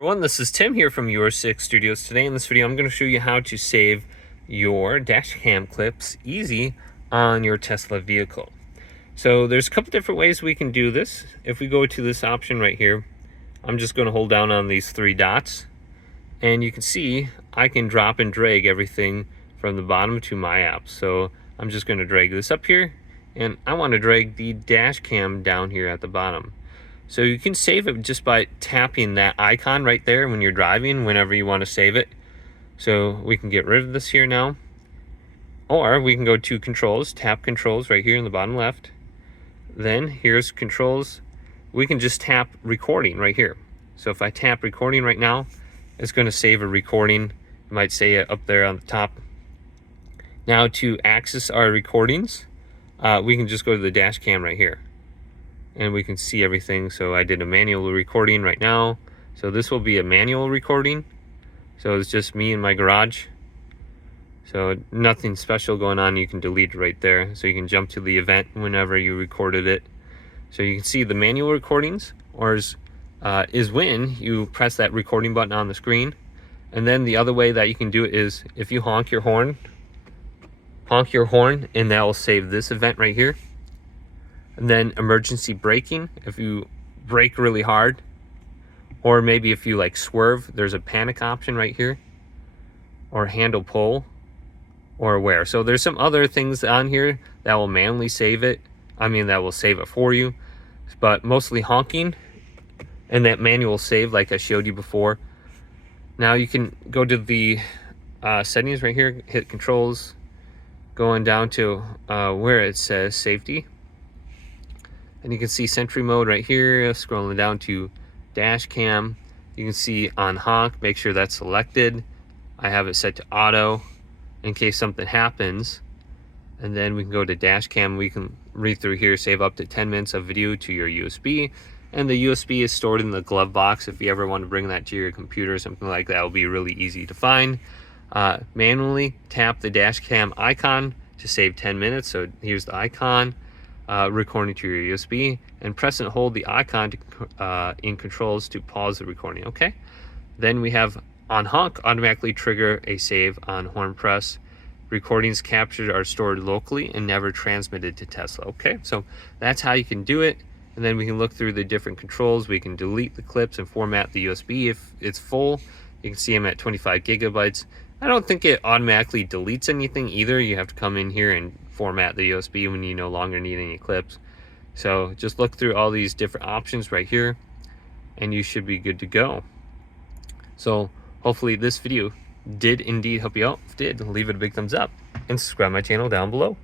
Everyone, this is Tim here from Your 6 Studios. Today in this video, I'm going to show you how to save your dash cam clips easy on your Tesla vehicle. So there's a couple different ways we can do this. If we go to this option right here, I'm just going to hold down on these three dots, and you can see I can drop and drag everything from the bottom to my app. So I'm just going to drag this up here, and I want to drag the dash cam down here at the bottom. So you can save it just by tapping that icon right there when you're driving, whenever you want to save it. So we can get rid of this here now. Or we can go to controls, tap controls right here in the bottom left. Then here's controls. We can just tap recording right here. So if I tap recording right now, it's going to save a recording. It might say it up there on the top. Now to access our recordings, we can just go to the dash cam right here, and we can see everything. So I did a manual recording right now. So this will be a manual recording. So it's just me in my garage. So nothing special going on. You can delete it right there. So you can jump to the event whenever you recorded it. So you can see the manual recordings, or is when you press that recording button on the screen. And then the other way that you can do it is if you honk your horn, and that will save this event right here. And then emergency braking, if you brake really hard, or maybe if you like swerve, there's a panic option right here, or handle pull, or aware. So there's some other things on here that will manually save it. That will save it for you, but mostly honking and that manual save like I showed you before. Now you can go to the settings right here, hit controls, going down to where it says safety. And you can see Sentry Mode right here, scrolling down to Dash Cam. You can see on honk, make sure that's selected. I have it set to auto in case something happens. And then we can go to Dash Cam. We can read through here, save up to 10 minutes of video to your USB. And the USB is stored in the glove box. If you ever want to bring that to your computer or something like that, it'll be really easy to find. Manually tap the Dash Cam icon to save 10 minutes. So here's the icon. Recording to your USB, and press and hold the icon to, in controls to pause the recording. Okay, then we have on honk, automatically trigger a save on horn press. Recordings captured are stored locally and never transmitted to Tesla. Okay, so that's how you can do it. And then we can look through the different controls. We can delete the clips and format the USB if it's full. You can see them at 25 gigabytes. I don't think it automatically deletes anything either. You have to come in here and format the USB when you no longer need any clips. So just look through all these different options right here, and you should be good to go. So hopefully this video did indeed help you out. If it did, leave it a big thumbs up and subscribe my channel down below.